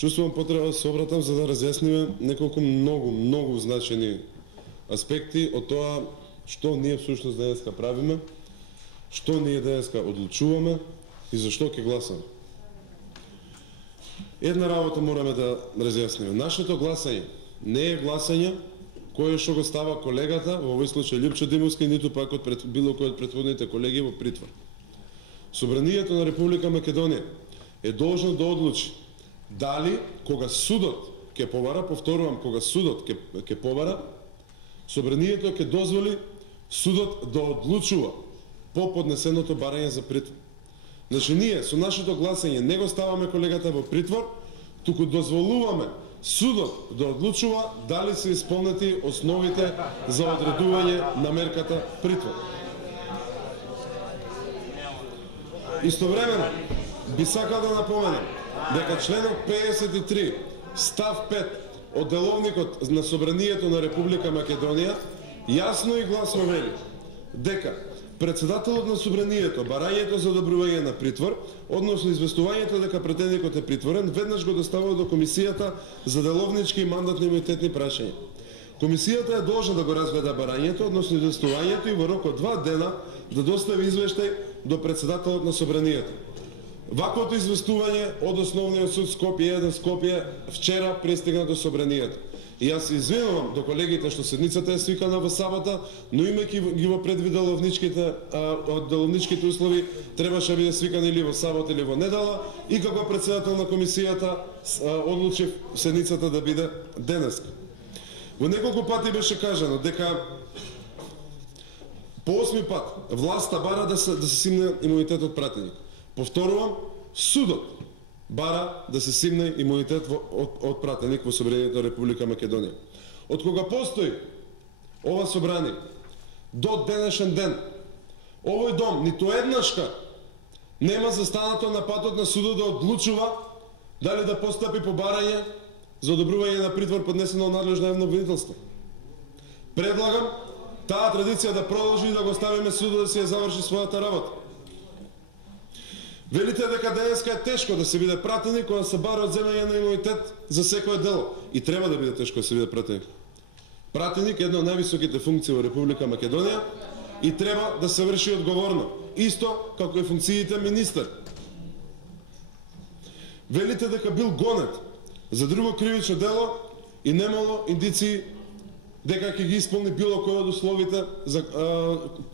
чувствувам потреба да се обратам за да разјасниме неколку многу значени аспекти од тоа што ние всушност денеска правиме, што ние денеска одлучуваме и зашто ќе гласаме. Една работа мораме да разјасниме. Нашето гласање не е гласање кое што го става колегата, во овој случај Лјупчо Димовски, ниту пак од било кој од претходните колеги во притвор. Собранието на Република Македонија е должно да одлучи дали кога судот ќе побара, повторувам, кога судот ќе побара, собранието ќе дозволи судот да одлучува по поднесеното барање за притвор. Значи ние со нашето гласање не го ставаме колегата во притвор, туку дозволуваме судот да одлучува дали се исполнети основите за одредување на мерката притвор. Истовремено би сакал да напоменам дека членот 53 став 5 од деловникот на Собранието на Република Македонија јасно и гласно вели дека председателот на Собранието барањето за одобрување на притвор, односно известувањето дека претендикот е притворен, веднаш го доставува до Комисијата за деловнички и мандатни имунитетни прашања. Комисијата е должна да го разгледа барањето, односно известувањето и во рок од 2 дена да достави извештај до председателот на Собранието. Ваквото известување од Основниот суд Скопје 1 Скопје вчера пристигна до Собранието. И јас се извинувам до колегите што седницата е свикана во сабота, но имајќи ги во предвид деловничките услови, требаше да биде свикан или во сабота или во недела, и како председател на комисијата одлучив седницата да биде денеска. Во неколку пати беше кажано дека по 8 пат власта бара да се симне имунитетот пратеник. Повторувам, судот бара да се симне имунитет од пратеник во Собранието на Република Македонија. Од кога постои ова собрание до денешен ден, овој дом ниту еднашка нема застанато на патот на судот да одлучува дали да постапи по барање за одобрување на притвор поднесено од надлежно јавно обвинителство. Предлагам таа традиција да продолжи и да го ставиме судот да си ја заврши својата работа. Велите дека денеска е тешко да се биде пратеник кога се бара одземање на имунитет за секое дело. И треба да биде тешко да се биде пратеник. Пратеник е една од највисоките функции во Република Македонија и треба да се врши одговорно. Исто како и функциите министер. Велите дека бил гонет за друго кривично дело и немало индиции дека ќе ги исполни било кој од условите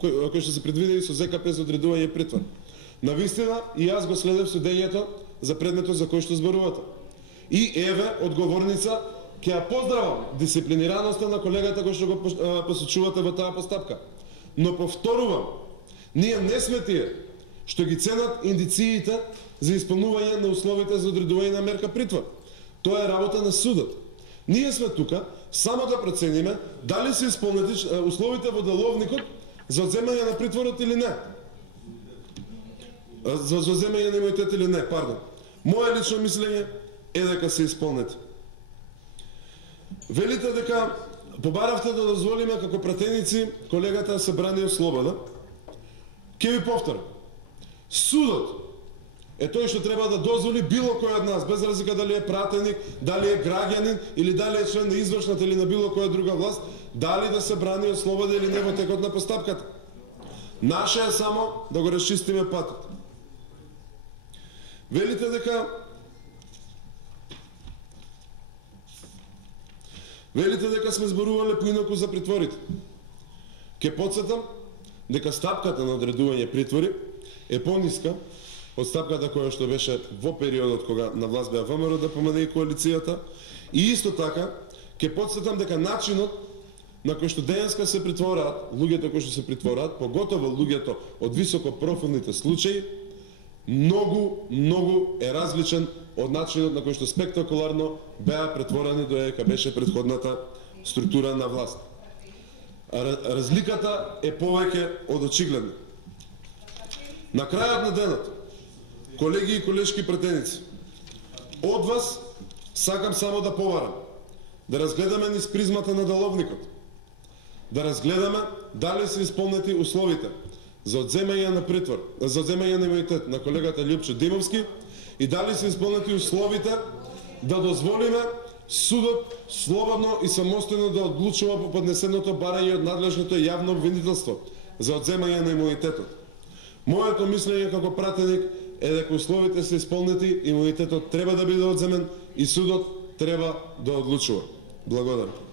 кои што се предвидени со ЗКП за одредување притвор. Навистина и јас го следев судењето за предметот за кој што зборувате. И еве одговорница, ќе ја поздравам дисциплинираноста на колегата кој што го посочувате во таа постапка. Но повторувам, ние не сме тие што ги ценат индициите за исполнување на условите за одредување на мерка притвор. Тоа е работа на судот. Ние сме тука само да процениме дали се исполнети условите во деловникот за одземање на притворот или не. За одземање на имунитет или не, пардон. Моје лично мислење е дека се исполнети. Велите дека побаравте да дозволиме како пратеници колегата да се брани од слобода. Ке ви повторам. Судот е тој што треба да дозволи било кој од нас, без разлика дали е пратеник, дали е граѓанин или дали е член на извршната или на било која друга власт, дали да се брани од слобода или не во текот на постапката. Наше е само да го расчистиме патот. Велите дека сме зборувале поинаку за притворите. Ке потсетам дека стапката на одредување притвори е пониска од стапката која што беше во периодот кога на власт беа ВМРО да помине и коалицијата, и исто така ке потсетам дека начинот на кој што денеска се притвораат, луѓето кои што се притвораат, поготово луѓето од високо профилните случаи, многу е различен од начинот на кој што спектакуларно беа претворени додека беше претходната структура на власт. Разликата е повеќе од очигледна. На крајот на денот, колеги и колешки пратеници, од вас сакам само да побарам, да разгледаме низ призмата на деловникот, да разгледаме дали се исполнети условите за одземање на притвор, за одземање на имунитет на колегата Лјупчо Димовски и дали се исполнети условите да дозволиме судот слободно и самостојно да одлучува по поднесеното барање од надлежното јавно обвинителство за одземање на имунитетот. Моето мислење како пратеник е дека условите се исполнети, имунитетот треба да биде одземен и судот треба да одлучува. Благодарам.